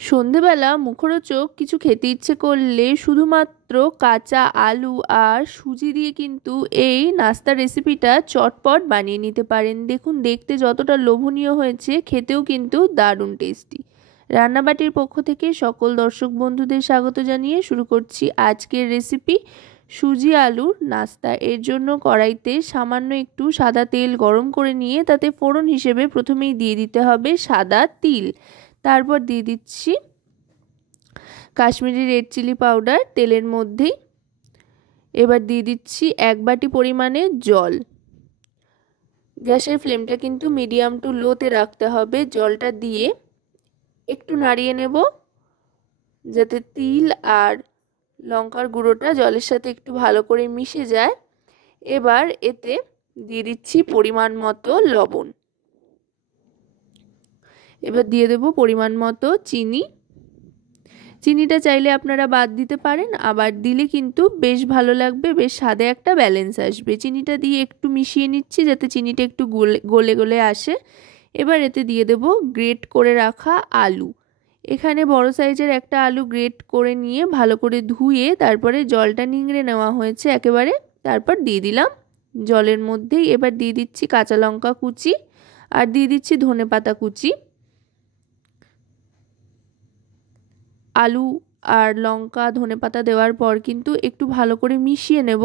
সন্ধেবেলা মুখরোচক কিছু খেতে ইচ্ছে করলে শুধুমাত্র কাঁচা আলু আর সুজি দিয়ে কিন্তু এই নাস্তার রেসিপিটা চটপট বানিয়ে নিতে পারেন। দেখুন দেখতে যতটা লোভনীয় হয়েছে, খেতেও কিন্তু দারুণ টেস্টি। রান্নাবাটির পক্ষ থেকে সকল দর্শক বন্ধুদের স্বাগত জানিয়ে শুরু করছি আজকের রেসিপি সুজি আলুর নাস্তা। এর জন্য কড়াইতে সামান্য একটু সাদা তেল গরম করে নিয়ে তাতে ফোড়ন হিসেবে প্রথমেই দিয়ে দিতে হবে সাদা তিল। তারপর দিয়ে দিচ্ছি কাশ্মীরি রেড চিলি পাউডার তেলের মধ্যেই। এবার দিয়ে দিচ্ছি 1 বাটি পরিমাণে জল। গ্যাসের ফ্লেমটা কিন্তু মিডিয়াম টু লোতে রাখতে হবে। জলটা দিয়ে একটু নাড়িয়ে নেব যাতে তিল আর লঙ্কার গুঁড়োটা জলের সাথে একটু ভালো করে মিশে যায়। এবার এতে দিয়ে দিচ্ছি পরিমাণ মতো লবণ। এবার দিয়ে দেব পরিমাণ মতো চিনি। চিনিটা চাইলে আপনারা বাদ দিতে পারেন, আবার দিলে কিন্তু বেশ ভালো লাগবে, বেশ স্বাদে একটা ব্যালেন্স আসবে। চিনিটা দিয়ে একটু মিশিয়ে নিচ্ছি যাতে চিনিটা একটু গলে গলে আসে। এবার এতে দিয়ে দেব গ্রেট করে রাখা আলু। এখানে বড় সাইজের একটা আলু গ্রেট করে নিয়ে ভালো করে ধুয়ে তারপরে জলটা নিংড়ে নেওয়া হয়েছে একেবারে। তারপর দিয়ে দিলাম জলের মধ্যেই। এবার দিয়ে দিচ্ছি কাঁচা লঙ্কা কুচি আর দিয়ে দিচ্ছি ধনেপাতা কুচি। আলু আর লঙ্কা ধনেপাতা দেওয়ার পর কিন্তু একটু ভালো করে মিশিয়ে নেব।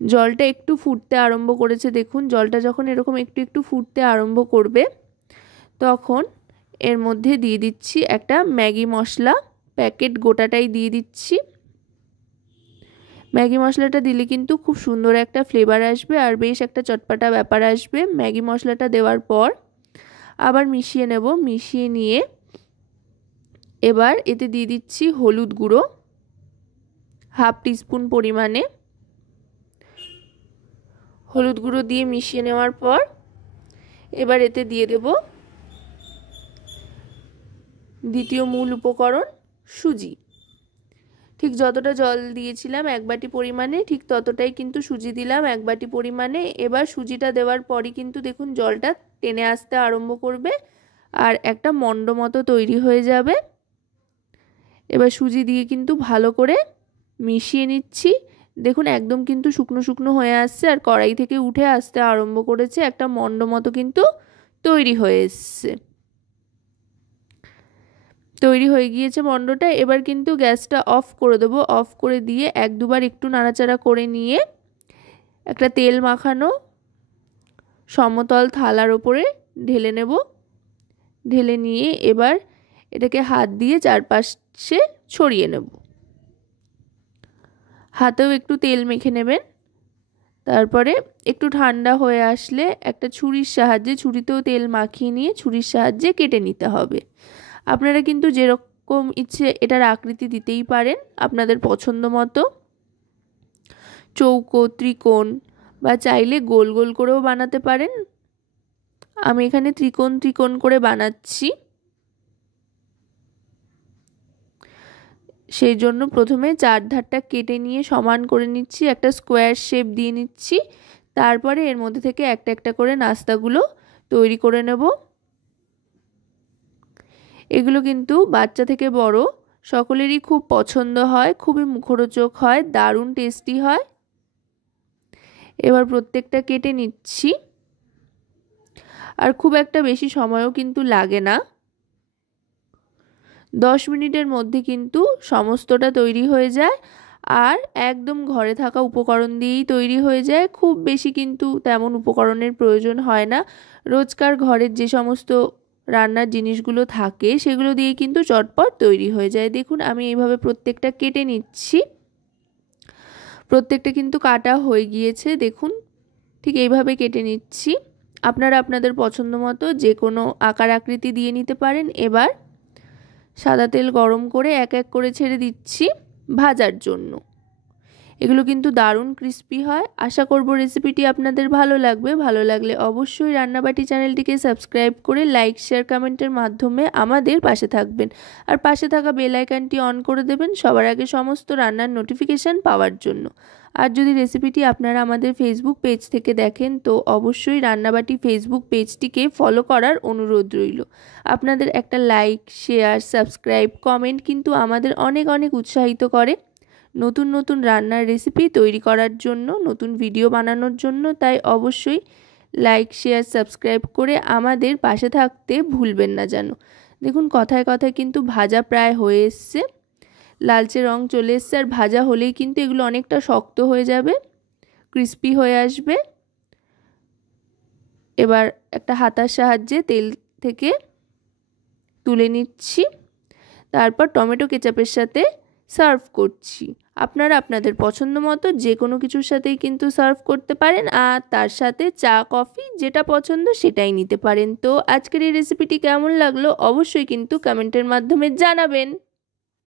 জলটা একটু ফুটতে আরম্ভ করেছে, দেখুন জলটা যখন এরকম একটু একটু ফুটতে আরম্ভ করবে তখন এর মধ্যে দিয়ে দিচ্ছি একটা ম্যাগি মশলা প্যাকেট, গোটাটাই দিয়ে দিচ্ছি। ম্যাগি মশলাটা দিলে কিন্তু খুব সুন্দর একটা ফ্লেভার আসবে আর বেশ একটা চটপাটা ব্যাপার আসবে। ম্যাগি মশলাটা দেওয়ার পর আবার মিশিয়ে নেব। মিশিয়ে নিয়ে এবার এতে দিয়ে দিচ্ছি হলুদ গুঁড়ো 1/2 টিস্পুন পরিমাণে। হলুদ গুঁড়ো দিয়ে মিশিয়ে নেওয়ার পর এবার এতে দিয়ে দেব দ্বিতীয় মূল উপকরণ সুজি। ঠিক যতটা জল দিয়েছিলাম 1 বাটি পরিমাণে, ঠিক ততটাই কিন্তু সুজি দিলাম 1 বাটি পরিমাণে। এবার সুজিটা দেওয়ার পরই কিন্তু দেখুন জলটা টেনে আসতে আরম্ভ করবে আর একটা মন্ড মতো তৈরি হয়ে যাবে। এবার সুজি দিয়ে কিন্তু ভালো করে মিশিয়ে নিচ্ছি। দেখুন একদম কিন্তু শুকনো শুকনো হয়ে আসছে আর কড়াই থেকে উঠে আসতে আরম্ভ করেছে, একটা মন্ড মতো কিন্তু তৈরি হয়ে এসছে। তৈরি হয়ে গিয়েছে মন্ডটা। এবার কিন্তু গ্যাসটা অফ করে দেবো। অফ করে দিয়ে 1-2 বার একটু নাড়াচাড়া করে নিয়ে একটা তেল মাখানো সমতল থালার ওপরে ঢেলে নেব। ঢেলে নিয়ে এবার এটাকে হাত দিয়ে চারপাশে ছড়িয়ে নেব। হাতেও একটু তেল মেখে নেবেন। তারপরে একটু ঠান্ডা হয়ে আসলে একটা ছুরির সাহায্যে, ছুরিতেও তেল মাখিয়ে নিয়ে ছুরির সাহায্যে কেটে নিতে হবে। আপনারা কিন্তু যেরকম ইচ্ছে এটার আকৃতি দিতেই পারেন আপনাদের পছন্দ মতো, চৌকো, ত্রিকোণ বা চাইলে গোল গোল করেও বানাতে পারেন। আমি এখানে ত্রিকোণ ত্রিকোণ করে বানাচ্ছি। সেই জন্য প্রথমে 4 ধারটা কেটে নিয়ে সমান করে নিচ্ছি, একটা স্কোয়ার শেপ দিয়ে নিচ্ছি। তারপরে এর মধ্যে থেকে একটা একটা করে নাস্তাগুলো তৈরি করে নেব। এগুলো কিন্তু বাচ্চা থেকে বড় সকলেরই খুব পছন্দ হয়, খুবই মুখরোচক হয়, দারুণ টেস্টি হয়। এবার প্রত্যেকটা কেটে নিচ্ছি আর খুব একটা বেশি সময়ও কিন্তু লাগে না। 10 মিনিটের মধ্যে কিন্তু সমস্তটা তৈরি হয়ে যায় আর একদম ঘরে থাকা উপকরণ দিয়েই তৈরি হয়ে যায়। খুব বেশি কিন্তু তেমন উপকরণের প্রয়োজন হয় না। রোজকার ঘরের যে সমস্ত রান্নার জিনিসগুলো থাকে সেগুলো দিয়ে কিন্তু চটপট তৈরি হয়ে যায়। দেখুন আমি এইভাবে প্রত্যেকটা কেটে নিচ্ছি। প্রত্যেকটা কিন্তু কাটা হয়ে গিয়েছে, দেখুন ঠিক এইভাবে কেটে নিচ্ছি। আপনারা আপনাদের পছন্দ মতো যে কোনো আকার আকৃতি দিয়ে নিতে পারেন। এবার সাদা তেল গরম করে এক এক করে ছেড়ে দিচ্ছি ভাজার জন্য। এগুলো কিন্তু দারুণ ক্রিস্পি হয়। আশা করব রেসিপিটি আপনাদের ভালো লাগবে। ভালো লাগলে অবশ্যই রান্নাবাটি চ্যানেলটিকে সাবস্ক্রাইব করে লাইক শেয়ার কমেন্টের মাধ্যমে আমাদের পাশে থাকবেন আর পাশে থাকা বেল আইকনটি অন করে দেবেন সবার আগে সমস্ত রান্নার নোটিফিকেশান পাওয়ার জন্য। আর যদি রেসিপিটি আপনারা আমাদের ফেসবুক পেজ থেকে দেখেন তো অবশ্যই রান্নাবাটি ফেসবুক পেজটিকে ফলো করার অনুরোধ রইল। আপনাদের একটা লাইক, শেয়ার, সাবস্ক্রাইব, কমেন্ট কিন্তু আমাদের অনেক অনেক উৎসাহিত করে নতুন নতুন রান্নার রেসিপি তৈরি করার জন্য, নতুন ভিডিও বানানোর জন্য। তাই অবশ্যই লাইক, শেয়ার, সাবস্ক্রাইব করে আমাদের পাশে থাকতে ভুলবেন না যেন। দেখুন কথায় কথায় কিন্তু ভাজা প্রায় হয়ে এসছে, লালচে রং চলে এসছে। আর ভাজা হলেই কিন্তু এগুলো অনেকটা শক্ত হয়ে যাবে, ক্রিস্পি হয়ে আসবে। এবার একটা হাতার সাহায্যে তেল থেকে তুলে নিচ্ছি, তারপর টমেটো কেচাপের সাথে সার্ভ করছি। আপনারা আপনাদের পছন্দ মতো যে কোনো কিছুর সাথেই কিন্তু সার্ভ করতে পারেন, আর তার সাথে চা, কফি যেটা পছন্দ সেটাই নিতে পারেন। তো আজকের এই রেসিপিটি কেমন লাগলো অবশ্যই কিন্তু কমেন্টের মাধ্যমে জানাবেন।